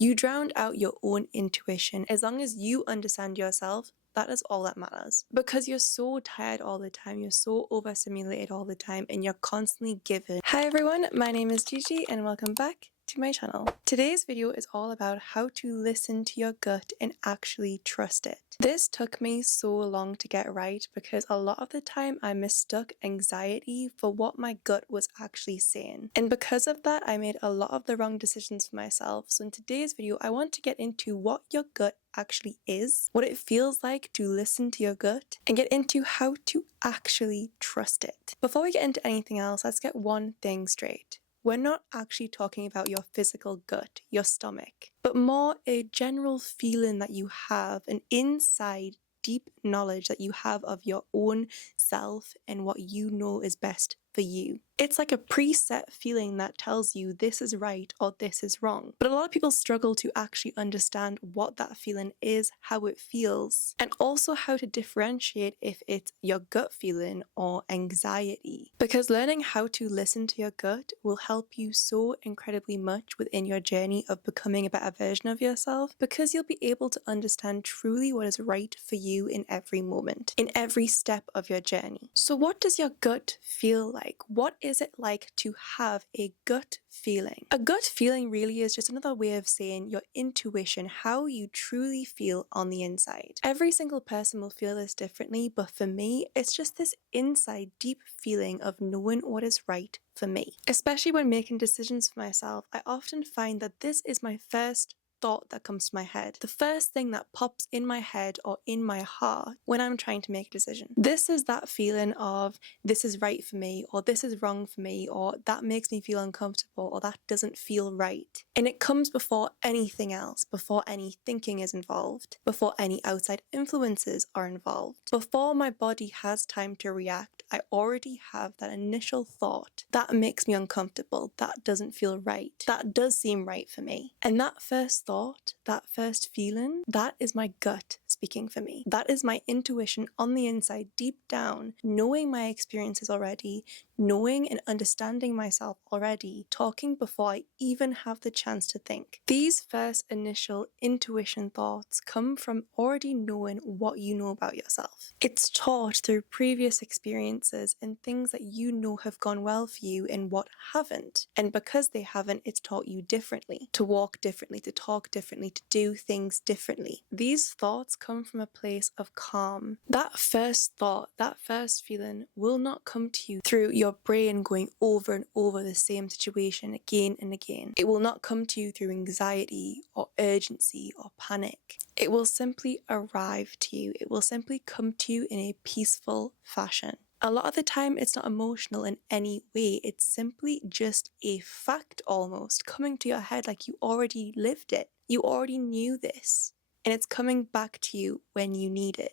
You drowned out your own intuition. As long as you understand yourself, that is all that matters. Because you're so tired all the time, you're so overstimulated all the time, and you're constantly given. Hi everyone, my name is Gigi and welcome back to my channel. Today's video is all about how to listen to your gut and actually trust it. This took me so long to get right because a lot of the time I mistook anxiety for what my gut was actually saying. And because of that, I made a lot of the wrong decisions for myself. So in today's video, I want to get into what your gut actually is, what it feels like to listen to your gut, and get into how to actually trust it. Before we get into anything else, let's get one thing straight. We're not actually talking about your physical gut, your stomach, but more a general feeling that you have, an inside deep knowledge that you have of your own self and what you know is best for you. It's like a preset feeling that tells you this is right or this is wrong. But a lot of people struggle to actually understand what that feeling is, how it feels, and also how to differentiate if it's your gut feeling or anxiety. Because learning how to listen to your gut will help you so incredibly much within your journey of becoming a better version of yourself, because you'll be able to understand truly what is right for you in every moment, in every step of your journey. So what does your gut feel like? What is it like to have a gut feeling? A gut feeling really is just another way of saying your intuition, how you truly feel on the inside. Every single person will feel this differently, but for me, it's just this inside deep feeling of knowing what is right for me. Especially when making decisions for myself, I often find that this is my first thought that comes to my head. The first thing that pops in my head or in my heart when I'm trying to make a decision. This is that feeling of this is right for me, or this is wrong for me, or that makes me feel uncomfortable, or that doesn't feel right. And it comes before anything else, before any thinking is involved, before any outside influences are involved. Before my body has time to react, I already have that initial thought that makes me uncomfortable, that doesn't feel right, that does seem right for me. And that first thought, that first feeling, that is my gut speaking for me. That is my intuition on the inside, deep down, knowing my experiences already, knowing and understanding myself already, talking before I even have the chance to think. These first initial intuition thoughts come from already knowing what you know about yourself. It's taught through previous experiences and things that you know have gone well for you and what haven't. And because they haven't, it's taught you differently, to walk differently, to talk differently, to do things differently. These thoughts come from a place of calm. That first thought, that first feeling will not come to you through your brain going over and over the same situation again and again. It will not come to you through anxiety or urgency or panic. It will simply arrive to you. It will simply come to you in a peaceful fashion. A lot of the time, it's not emotional in any way. It's simply just a fact almost coming to your head like you already lived it. You already knew this. And it's coming back to you when you need it.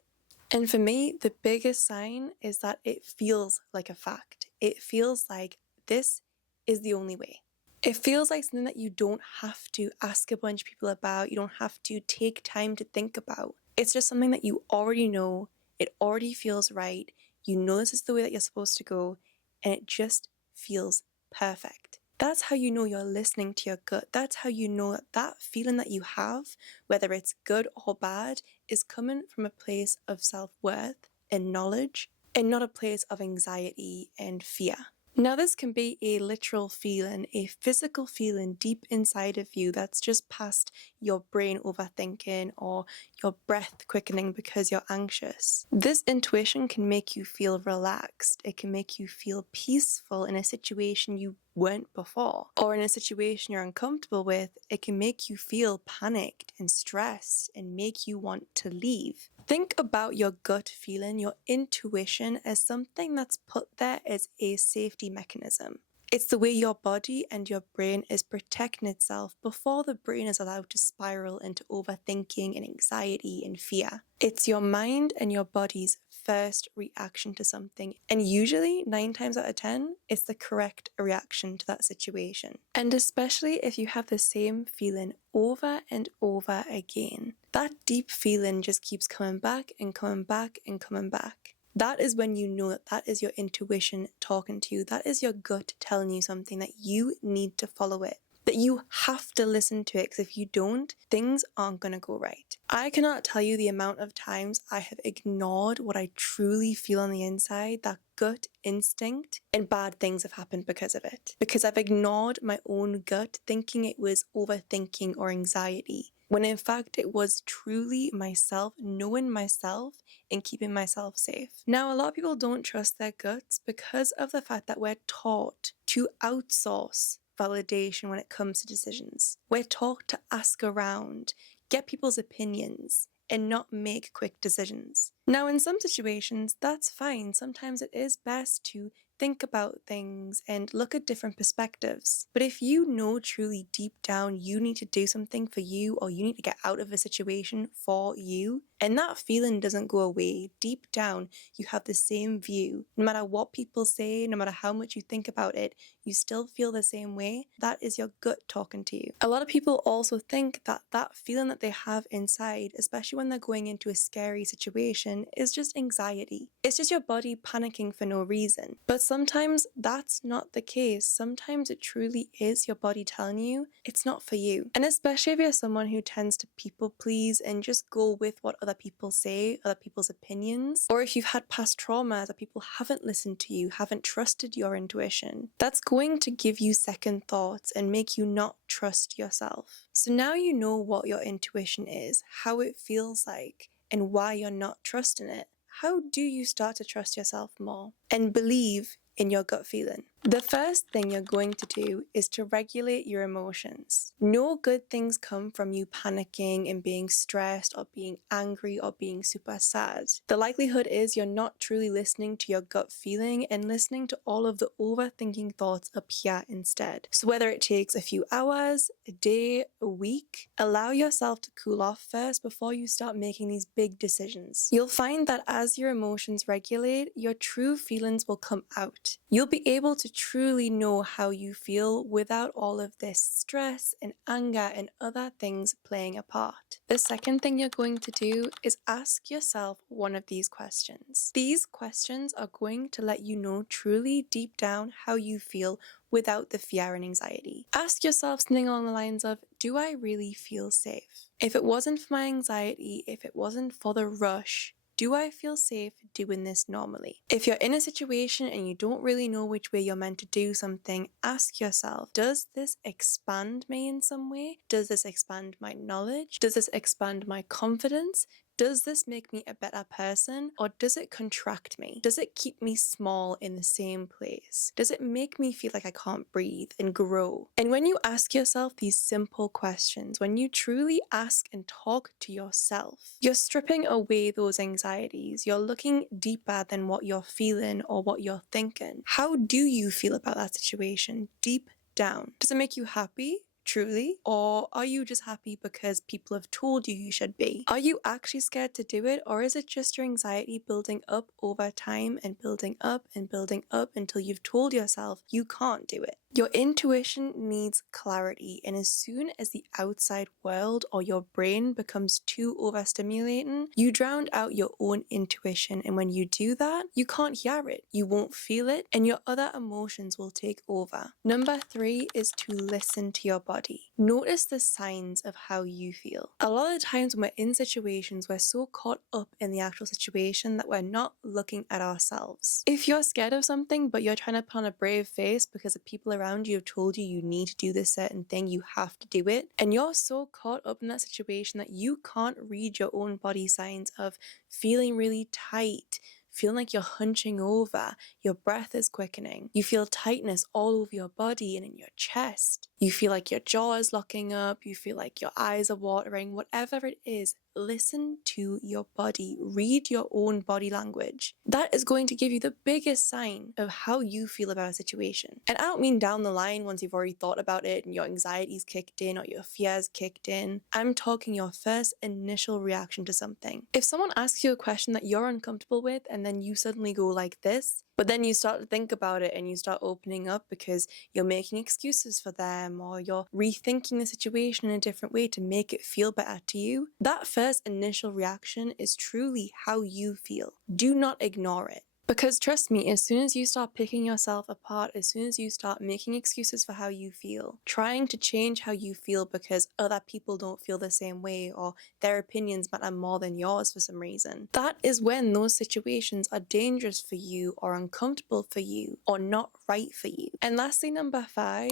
And for me, the biggest sign is that it feels like a fact. It feels like this is the only way. It feels like something that you don't have to ask a bunch of people about. You don't have to take time to think about. It's just something that you already know. It already feels right. You know this is the way that you're supposed to go. And it just feels perfect. That's how you know you're listening to your gut. That's how you know that that feeling that you have, whether it's good or bad, is coming from a place of self-worth and knowledge, and not a place of anxiety and fear. Now, this can be a literal feeling, a physical feeling deep inside of you that's just past your brain overthinking or your breath quickening because you're anxious. This intuition can make you feel relaxed. It can make you feel peaceful in a situation you weren't before, or in a situation you're uncomfortable with. It can make you feel panicked and stressed and make you want to leave. Think about your gut feeling, your intuition, as something that's put there as a safety mechanism. It's the way your body and your brain is protecting itself before the brain is allowed to spiral into overthinking and anxiety and fear. It's your mind and your body's first reaction to something, and usually 9 times out of 10 it's the correct reaction to that situation. And especially if you have the same feeling over and over again, that deep feeling just keeps coming back and coming back and coming back. That is when you know that that is your intuition talking to you. That is your gut telling you something, that you need to follow it, that that you have to listen to it, because if you don't, things aren't going to go right. I cannot tell you the amount of times I have ignored what I truly feel on the inside, that gut instinct, and bad things have happened because of it. Because I've ignored my own gut, thinking it was overthinking or anxiety, when in fact it was truly myself, knowing myself and keeping myself safe. Now, a lot of people don't trust their guts because of the fact that we're taught to outsource validation when it comes to decisions. We're taught to ask around, get people's opinions, and not make quick decisions. Now, in some situations, that's fine. Sometimes it is best to think about things and look at different perspectives. But if you know truly deep down you need to do something for you, or you need to get out of a situation for you, and that feeling doesn't go away, deep down you have the same view. No matter what people say, no matter how much you think about it, you still feel the same way. That is your gut talking to you. A lot of people also think that that feeling that they have inside, especially when they're going into a scary situation, is just anxiety. It's just your body panicking for no reason. But sometimes that's not the case. Sometimes it truly is your body telling you it's not for you. And especially if you're someone who tends to people please and just go with what other people say, other people's opinions, or if you've had past trauma that people haven't listened to you, haven't trusted your intuition, that's going to give you second thoughts and make you not trust yourself. So now you know what your intuition is, how it feels like, and why you're not trusting it. How do you start to trust yourself more and believe in your gut feeling? The first thing you're going to do is to regulate your emotions. No good things come from you panicking and being stressed or being angry or being super sad. The likelihood is you're not truly listening to your gut feeling and listening to all of the overthinking thoughts up here instead. So whether it takes a few hours, a day, a week, allow yourself to cool off first before you start making these big decisions. You'll find that as your emotions regulate, your true feelings will come out. You'll be able to truly know how you feel without all of this stress and anger and other things playing a part. The second thing you're going to do is ask yourself one of these questions. These questions are going to let you know truly deep down how you feel without the fear and anxiety. Ask yourself something along the lines of, do I really feel safe? If it wasn't for my anxiety, if it wasn't for the rush, do I feel safe doing this normally? If you're in a situation and you don't really know which way you're meant to do something, ask yourself, does this expand me in some way? Does this expand my knowledge? Does this expand my confidence? Does this make me a better person, or does it contract me? Does it keep me small in the same place? Does it make me feel like I can't breathe and grow? And when you ask yourself these simple questions, when you truly ask and talk to yourself, you're stripping away those anxieties. You're looking deeper than what you're feeling or what you're thinking. How do you feel about that situation deep down? Does it make you happy? Truly? Or are you just happy because people have told you you should be? Are you actually scared to do it, or is it just your anxiety building up over time and building up and building up until you've told yourself you can't do it? Your intuition needs clarity, and as soon as the outside world or your brain becomes too overstimulating, you drown out your own intuition, and when you do that, you can't hear it, you won't feel it, and your other emotions will take over. Number 3 is to listen to your body. Notice the signs of how you feel. A lot of the times when we're in situations, we're so caught up in the actual situation that we're not looking at ourselves. If you're scared of something, but you're trying to put on a brave face because the people around you have told you need to do this certain thing, you have to do it, and you're so caught up in that situation that you can't read your own body signs of feeling really tight, feeling like you're hunching over, your breath is quickening, you feel tightness all over your body and in your chest, you feel like your jaw is locking up, you feel like your eyes are watering, whatever it is, listen to your body. Read your own body language. That is going to give you the biggest sign of how you feel about a situation. And I don't mean down the line once you've already thought about it and your anxiety's kicked in or your fear's kicked in. I'm talking your first initial reaction to something. If someone asks you a question that you're uncomfortable with and then you suddenly go like this, but then you start to think about it and you start opening up because you're making excuses for them or you're rethinking the situation in a different way to make it feel better to you, that first initial reaction is truly how you feel. Do not ignore it. Because trust me, as soon as you start picking yourself apart, as soon as you start making excuses for how you feel, trying to change how you feel because other people don't feel the same way or their opinions matter more than yours for some reason, that is when those situations are dangerous for you or uncomfortable for you or not right for you. And lastly, number 5,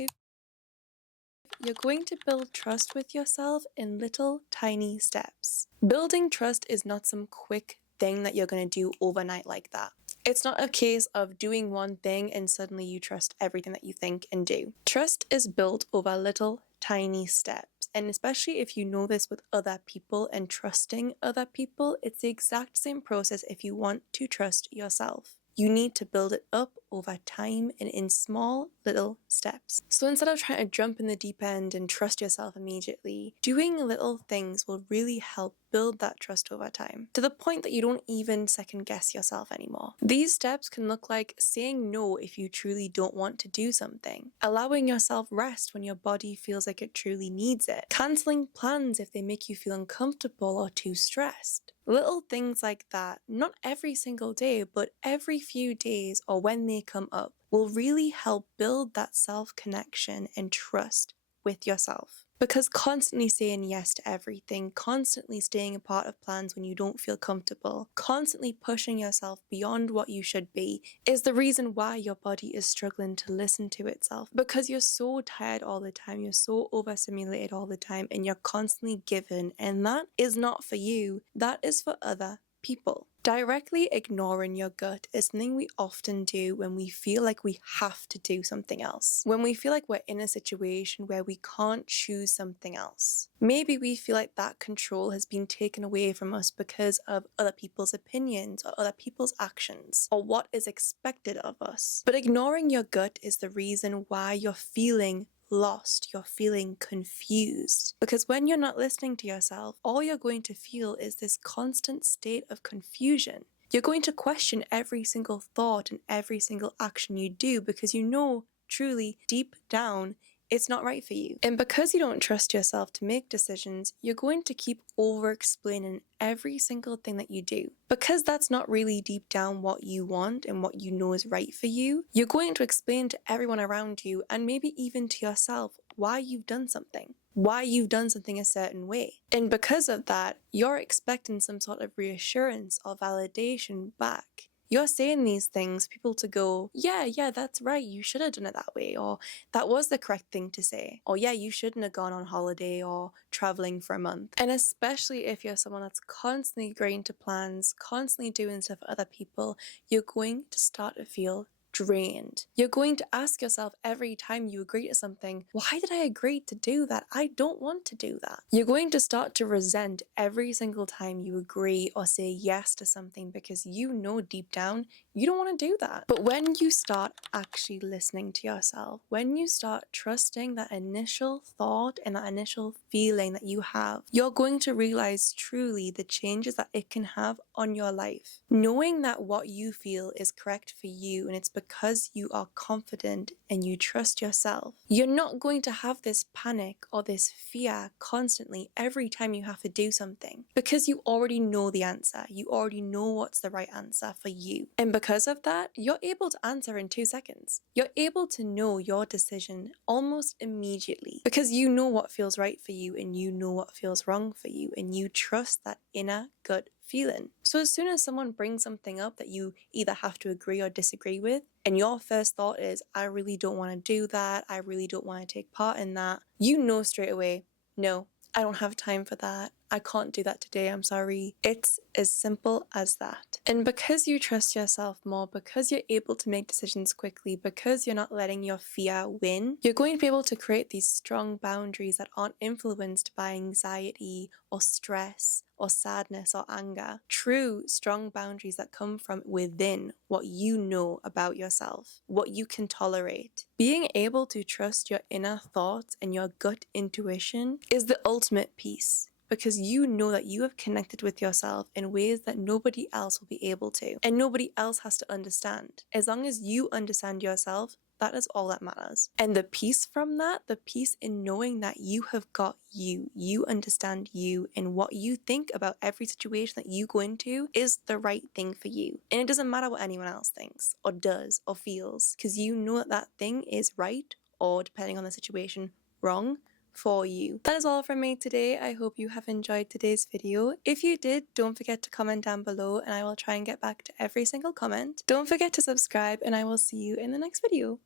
you're going to build trust with yourself in little tiny steps. Building trust is not some quick thing that you're going to do overnight like that. It's not a case of doing one thing and suddenly you trust everything that you think and do. Trust is built over little tiny steps. And especially if you know this with other people and trusting other people, it's the exact same process if you want to trust yourself. You need to build it up over time and in small little steps. So instead of trying to jump in the deep end and trust yourself immediately, doing little things will really help build that trust over time, to the point that you don't even second guess yourself anymore. These steps can look like saying no if you truly don't want to do something, allowing yourself rest when your body feels like it truly needs it, cancelling plans if they make you feel uncomfortable or too stressed. Little things like that, not every single day, but every few days or when they come up, will really help build that self-connection and trust with yourself. Because constantly saying yes to everything, constantly staying a part of plans when you don't feel comfortable, constantly pushing yourself beyond what you should be, is the reason why your body is struggling to listen to itself. Because you're so tired all the time, you're so overstimulated all the time, and you're constantly given, and that is not for you, that is for other people. Directly ignoring your gut is something we often do when we feel like we have to do something else. When we feel like we're in a situation where we can't choose something else. Maybe we feel like that control has been taken away from us because of other people's opinions or other people's actions or what is expected of us. But ignoring your gut is the reason why you're feeling lost, you're feeling confused. Because when you're not listening to yourself, all you're going to feel is this constant state of confusion. You're going to question every single thought and every single action you do because you know truly deep down it's not right for you. And because you don't trust yourself to make decisions, you're going to keep over-explaining every single thing that you do. Because that's not really deep down what you want and what you know is right for you, you're going to explain to everyone around you and maybe even to yourself why you've done something. Why you've done something a certain way. And because of that, you're expecting some sort of reassurance or validation back. You're saying these things, people to go, yeah, that's right, you should have done it that way, or that was the correct thing to say, or yeah, you shouldn't have gone on holiday or traveling for a month. And especially if you're someone that's constantly agreeing to plans, constantly doing stuff for other people, you're going to start to feel drained. You're going to ask yourself every time you agree to something, why did I agree to do that? I don't want to do that. You're going to start to resent every single time you agree or say yes to something because you know deep down you don't want to do that. But when you start actually listening to yourself, when you start trusting that initial thought and that initial feeling that you have, you're going to realize truly the changes that it can have on your life. Knowing that what you feel is correct for you and it's because you are confident and you trust yourself, you're not going to have this panic or this fear constantly every time you have to do something because you already know the answer. You already know what's the right answer for you. And because of that, you're able to answer in 2 seconds. You're able to know your decision almost immediately because you know what feels right for you and you know what feels wrong for you and you trust that inner gut feeling. So as soon as someone brings something up that you either have to agree or disagree with, and your first thought is, I really don't want to do that, I really don't want to take part in that, you know straight away, no, I don't have time for that. I can't do that today, I'm sorry. It's as simple as that. And because you trust yourself more, because you're able to make decisions quickly, because you're not letting your fear win, you're going to be able to create these strong boundaries that aren't influenced by anxiety or stress or sadness or anger. True, strong boundaries that come from within what you know about yourself, what you can tolerate. Being able to trust your inner thoughts and your gut intuition is the ultimate peace. Because you know that you have connected with yourself in ways that nobody else will be able to, and nobody else has to understand. As long as you understand yourself, that is all that matters. And the peace from that, the peace in knowing that you have got you understand you, and what you think about every situation that you go into is the right thing for you. And it doesn't matter what anyone else thinks or does or feels, because you know that that thing is right, or depending on the situation, wrong for you. That is all from me today. I hope you have enjoyed today's video. If you did, don't forget to comment down below and I will try and get back to every single comment. Don't forget to subscribe and I will see you in the next video.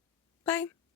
Bye!